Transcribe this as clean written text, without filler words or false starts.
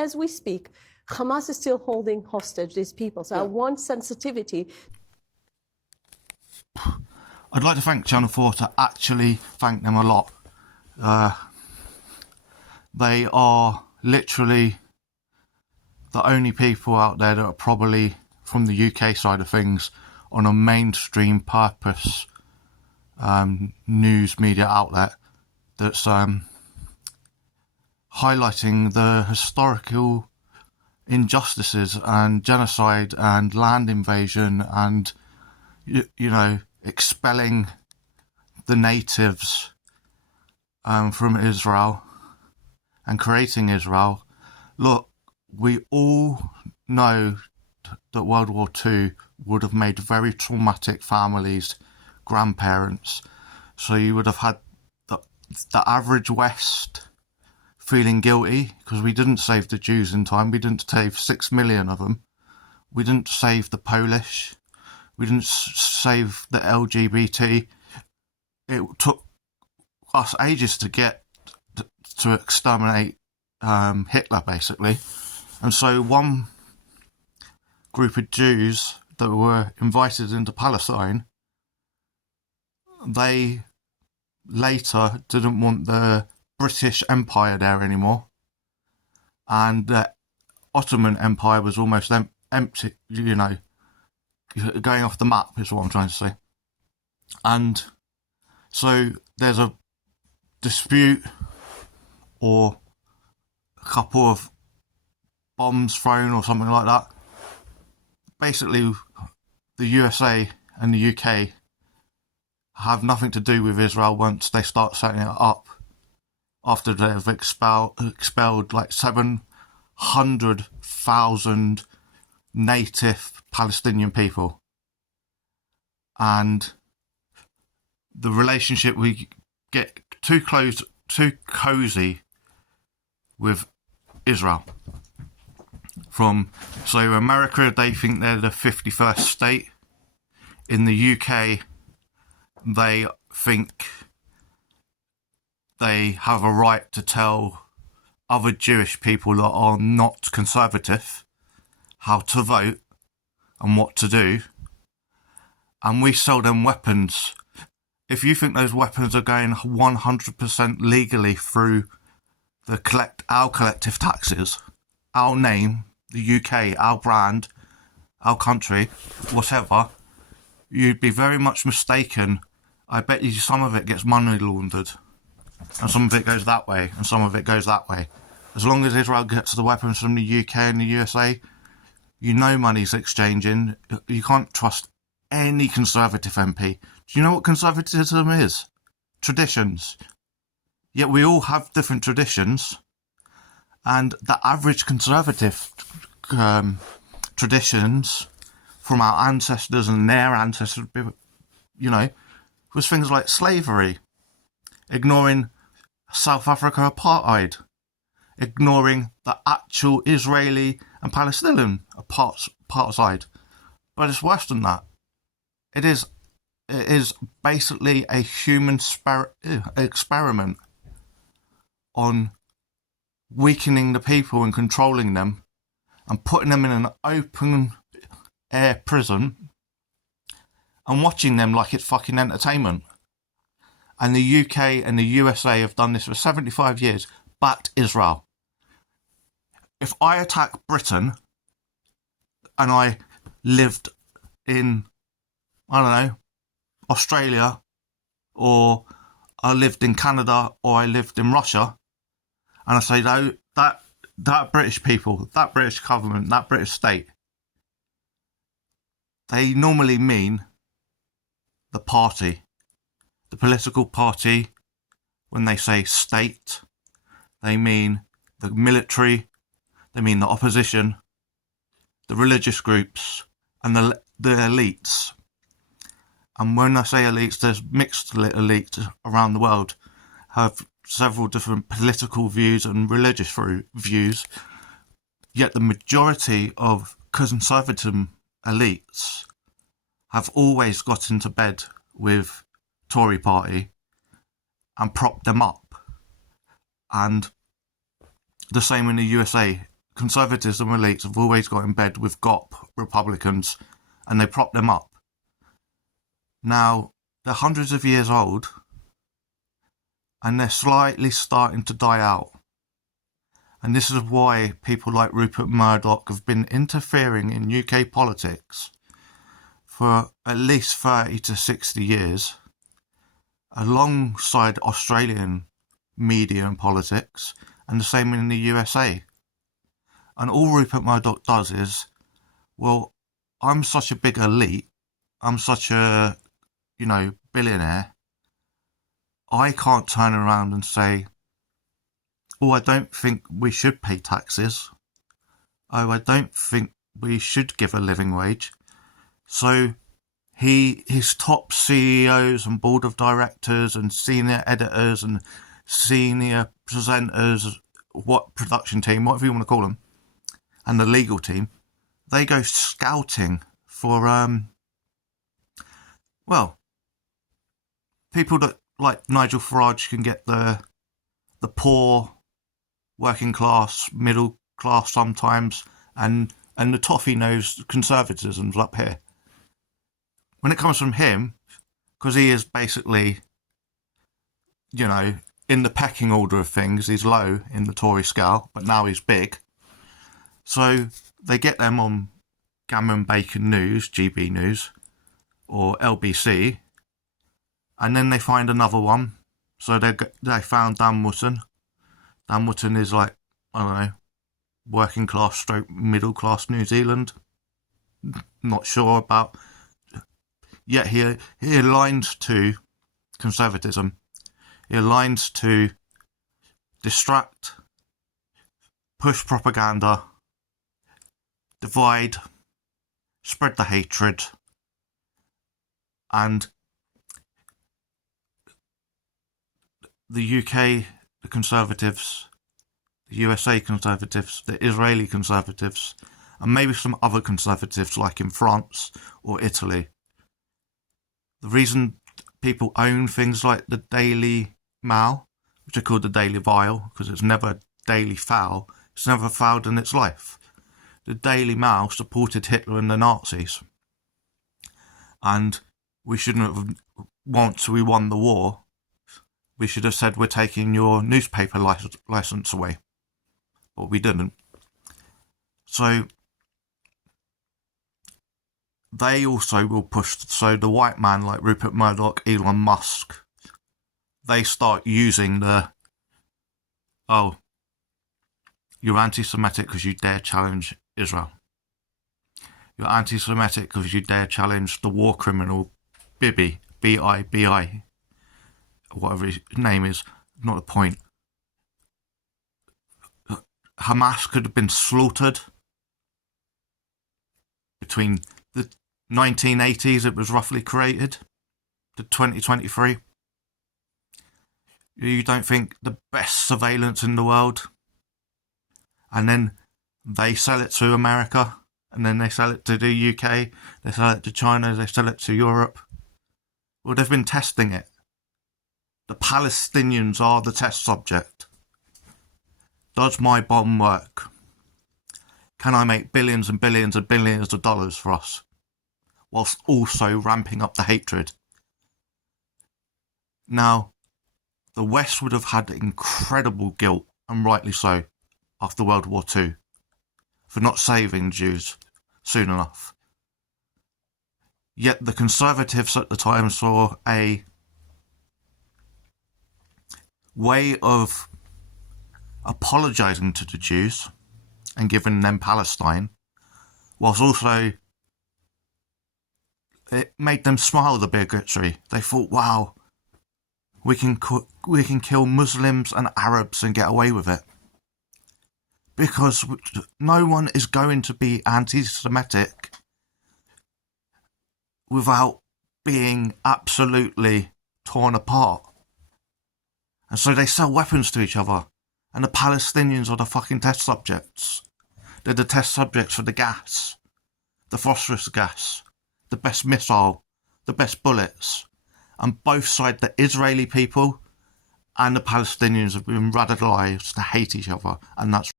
as we speak, Hamas is still holding hostage these people. So I want sensitivity. I'd like to thank Channel 4 to actually thank them a lot. They are literally the only people out there that are probably from the UK side of things on a mainstream purpose news media outlet that's highlighting the historical injustices and genocide and land invasion and, you know, expelling the natives from Israel and creating Israel. Look, we all know that World War II would have made very traumatic families, grandparents. So you would have had the average West feeling guilty because we didn't save the Jews in time. We didn't save 6 million of them. We didn't save the Polish. We didn't save the LGBT. It took us ages to get to exterminate Hitler, basically. And so one group of Jews that were invited into Palestine, they later didn't want the British Empire there anymore, and the Ottoman Empire was almost empty, you know, going off the map is what I'm trying to say. And so there's a dispute or a couple of bombs thrown or something like that. Basically, the USA and the UK have nothing to do with Israel once they start setting it up, after they've expelled like 700,000 native Palestinian people. And the relationship, we get too close, too cozy with Israel. So America, they think they're the 51st state. In the UK, they think they have a right to tell other Jewish people that are not conservative how to vote and what to do. And we sell them weapons. If you think those weapons are going 100% legally through our collective taxes, our name, the UK, our brand, our country, whatever, you'd be very much mistaken. I bet you some of it gets money laundered. And some of it goes that way, and some of it goes that way. As long as Israel gets the weapons from the UK and the USA, you know money's exchanging. You can't trust any Conservative MP. Do you know what conservatism is? Traditions. Yet we all have different traditions, and the average Conservative traditions from our ancestors and their ancestors, you know, was things like slavery, ignoring South Africa apartheid, ignoring the actual Israeli and Palestinian apartheid. But it's worse than that. It is basically a human experiment on weakening the people and controlling them and putting them in an open air prison and watching them like it's fucking entertainment. And the UK and the USA have done this for 75 years, backed Israel. If I attack Britain and I lived in, I don't know, Australia, or I lived in Canada, or I lived in Russia, and I say that British people, that British government, that British state, they normally mean the party. The political party. When they say state, they mean the military, they mean the opposition, the religious groups, and the elites. And when I say elites, there's mixed elites around the world, have several different political views and religious views, yet the majority of conservative elites have always got into bed with Tory party and propped them up. And the same in the USA. conservatives and elites have always got in bed with GOP Republicans, and they prop them up. Now, they're hundreds of years old, and they're slightly starting to die out. And this is why people like Rupert Murdoch have been interfering in UK politics for at least 30 to 60 years, alongside Australian media and politics, and the same in the USA. And all Rupert Murdoch does is, well, I'm such a big elite, I'm such a, billionaire, I can't turn around and say, oh, I don't think we should pay taxes. Oh, I don't think we should give a living wage. So his top CEOs and board of directors and senior editors and senior presenters, production team, whatever you want to call them, and the legal team, they go scouting for, people that, like Nigel Farage, can get the poor, working class, middle class sometimes, and the toffee-nosed conservatisms up here. When it comes from him, because he is basically, in the pecking order of things, he's low in the Tory scale, but now he's big. So they get them on Gammon Bacon News, GB News, or LBC, and then they find another one. So they found Dan Wootton. Dan Wootton is like, I don't know, working class stroke middle class New Zealand. Not sure about. Yet he aligns to conservatism. He aligns to distract, push propaganda, divide, spread the hatred, and the UK, the Conservatives, the USA Conservatives, the Israeli Conservatives, and maybe some other Conservatives like in France or Italy. The reason people own things like the Daily Mail, which are called the Daily Vile, because it's never daily foul, it's never fouled in its life. The Daily Mail supported Hitler and the Nazis. And we shouldn't have, once we won the war, we should have said, we're taking your newspaper license away. But we didn't. So they also will push, so the white man like Rupert Murdoch, Elon Musk, they start using you're anti-Semitic because you dare challenge Israel. You're anti-Semitic because you dare challenge the war criminal Bibi, B-I-B-I, whatever his name is, not the point. Hamas could have been slaughtered between the 1980s, it was roughly created, to 2023. You don't think the best surveillance in the world, and then they sell it to America, and then they sell it to the UK, they sell it to China, they sell it to Europe. Well, they've been testing it. The Palestinians are the test subject. Does my bomb work? Can I make billions and billions and billions of dollars for us, whilst also ramping up the hatred? Now, the West would have had incredible guilt, and rightly so, after World War II, for not saving Jews soon enough. Yet the Conservatives at the time saw a way of apologising to the Jews and giving them Palestine, whilst also it made them smile, the bigotry. They thought, wow, we can kill Muslims and Arabs and get away with it. Because no one is going to be anti-Semitic without being absolutely torn apart. And so they sell weapons to each other. And the Palestinians are the fucking test subjects. They're the test subjects for the gas, the phosphorus gas, the best missile, the best bullets. And both sides, the Israeli people and the Palestinians, have been radicalised to hate each other. And that's